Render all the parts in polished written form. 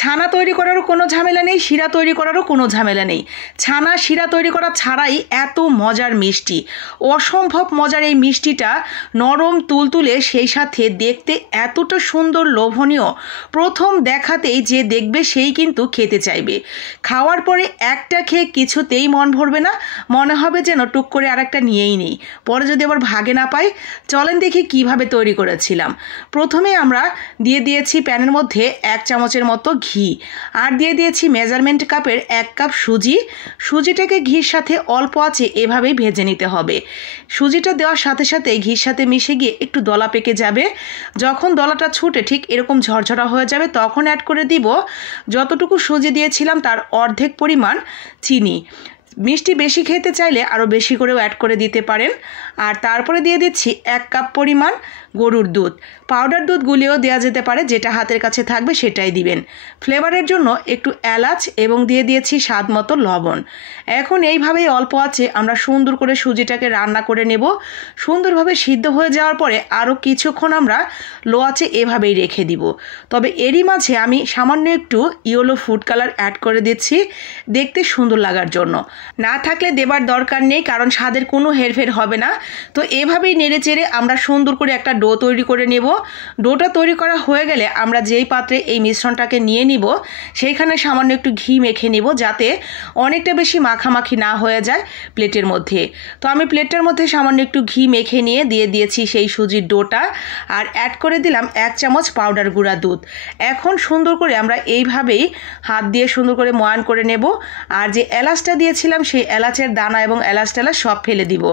ছানা তৈরি করারও কোনো ঝামেলা নেই, শিরা তৈরি করারও কোনো ঝামেলা নেই। ছানা শিরা তৈরি করা ছাড়াই এত মজার মিষ্টি, অসম্ভব মজার এই মিষ্টিটা, নরম তুলতুলে, সেই সাথে দেখতে এতটা সুন্দর, লোভনীয়। প্রথম দেখাতেই যে দেখবে সেই কিন্তু খেতে চাইবে। খাওয়ার পরে একটা খেয়ে কিছুতেই মন ভরবে না, মনে হবে যেন টুক করে আরেকটা নিয়েই নেই, পরে যদি আবার ভাগে না পাই। চলেন দেখি কিভাবে তৈরি করেছিলাম। প্রথমে আমরা দিয়ে দিয়েছি প্যানের মধ্যে 1 চামচের মতো ঘি, আর দিয়ে দিয়েছি মেজারমেন্ট কাপের 1 কাপ সুজি। সুজিটাকে ঘির সাথে অল্প আঁচে এভাবেই ভেজে নিতে হবে। সুজিটা দেওয়ার সাথে সাথে ঘির সাথে মিশে গিয়ে একটু দলা পেকে যাবে। যখন দলাটা ছুটে ঠিক এরকম ঝরঝরা হয়ে যাবে, তখন অ্যাড করে দিব যতটুকু সুজি দিয়েছিলাম তার অর্ধেক পরিমাণ চিনি। মিষ্টি বেশি খেতে চাইলে আরও বেশি করেও অ্যাড করে দিতে পারেন। আর তারপরে দিয়ে দিচ্ছি 1 কাপ পরিমাণ গরুর দুধ। পাউডার দুধ গুলিয়েও দেওয়া যেতে পারে, যেটা হাতের কাছে থাকবে সেটাই দিবেন। ফ্লেভারের জন্য একটু এলাচ এবং দিয়ে দিয়েছি স্বাদ মতো লবণ। এখন এইভাবেই অল্প আছে আমরা সুন্দর করে সুজিটাকে রান্না করে নেব। সুন্দরভাবে সিদ্ধ হয়ে যাওয়ার পরে আরও কিছুক্ষণ আমরা লো আঁচে এভাবেই রেখে দিব। তবে এরই মাঝে আমি সামান্য একটু ইয়েলো ফুড কালার অ্যাড করে দিচ্ছি, দেখতে সুন্দর লাগার জন্য। না থাকলে দেবার দরকার নেই, কারণ স্বাদের কোনো হেরফের হবে না। তো এভাবেই নেড়ে চেড়ে আমরা সুন্দর করে একটা ডো তৈরি করে নেব। ডোটা তৈরি করা হয়ে গেলে আমরা যেই পাত্রে এই মিশ্রণটাকে নিয়ে নিব, সেইখানে সামান্য একটু ঘি মেখে নিব, যাতে অনেকটা বেশি মাখামাখি না হয়ে যায় প্লেটের মধ্যে। তো আমি প্লেটটার মধ্যে সামান্য একটু ঘি মেখে নিয়ে দিয়ে দিয়েছি সেই সুজির ডোটা, আর অ্যাড করে দিলাম 1 চামচ পাউডার গুঁড়া দুধ। এখন সুন্দর করে আমরা এইভাবেই হাত দিয়ে সুন্দর করে ময়ান করে নেব। আর যে এলাচটা দিয়েছিলাম সেই এলাচের দানা এবং এলাচ টেলা সব ফেলে দিব।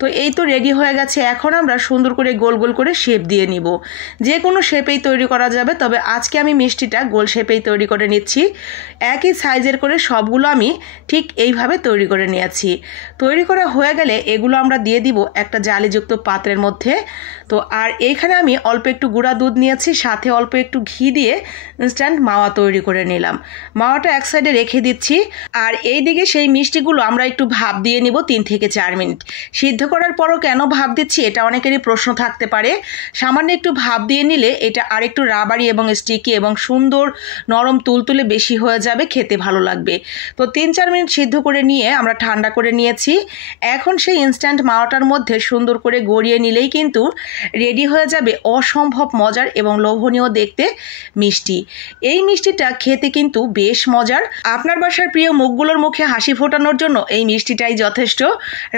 তো এই তো রেডি হয়ে গেছে। এখন আমরা সুন্দর করে গোল গোল করে শেপ দিয়ে নিব। যে কোনো শেপেই তৈরি করা যাবে, তবে আজকে আমি মিষ্টিটা গোল শেপেই তৈরি করে নিচ্ছি। একই সাইজের করে সবগুলো আমি ঠিক এইভাবে তৈরি করে নিয়েছি। তৈরি করা হয়ে গেলে এগুলো আমরা দিয়ে দিব একটা জালিযুক্ত পাত্রের মধ্যে। তো আর এইখানে আমি অল্প একটু গুঁড়া দুধ নিয়েছি, সাথে অল্প একটু ঘি দিয়ে ইনস্ট্যান্ট মাওয়া তৈরি করে নিলাম। মাওয়াটা এক সাইডে রেখে দিচ্ছি। আর এই দিকে সেই মিষ্টিগুলো আমরা একটু ভাপ দিয়ে নিব 3 থেকে 4 মিনিট। সিদ্ধ করার পরও কেন ভাপ দিচ্ছি, এটা অনেকেরই প্রশ্ন থাকতে পারে। সামান্য একটু ভাপ দিয়ে নিলে এটা আরেকটু রাবারি এবং স্টিকি এবং সুন্দর নরম তুলতুলে বেশি হয়ে যাবে, খেতে ভালো লাগবে। তো 3-4 মিনিট সিদ্ধ করে নিয়ে আমরা ঠান্ডা করে নিয়েছি। এখন সেই ইনস্ট্যান্ট মাওয়াটার মধ্যে সুন্দর করে গড়িয়ে নিলেই কিন্তু রেডি হয়ে যাবে অসম্ভব মজার এবং লোভনীয় দেখতে মিষ্টি। এই মিষ্টিটা খেতে কিন্তু বেশ মজার। আপনার বাসার প্রিয় মুখগুলোর মুখে হাসি ফোটানোর জন্য এই মিষ্টিটাই যথেষ্ট।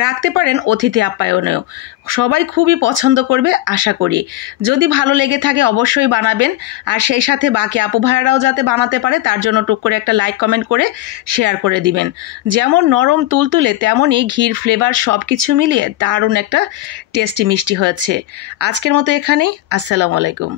রাখতে পারেন অতিথি আপ্যায়নেও, সবাই খুবই পছন্দ করবে আশা করি। যদি ভালো লেগে থাকে অবশ্যই বানাবেন, আর সেই সাথে বাকি আপু ভাইয়ারাও যাতে বানাতে পারে তার জন্য টুক করে একটা লাইক কমেন্ট করে শেয়ার করে দিবেন। যেমন নরম তুলতুলে তেমনই ঘির ফ্লেভার সব কিছু মিলিয়ে দারুণ একটা টেস্টি মিষ্টি হয়েছে। আজকের মতো এখানেই। আসসালামু আলাইকুম।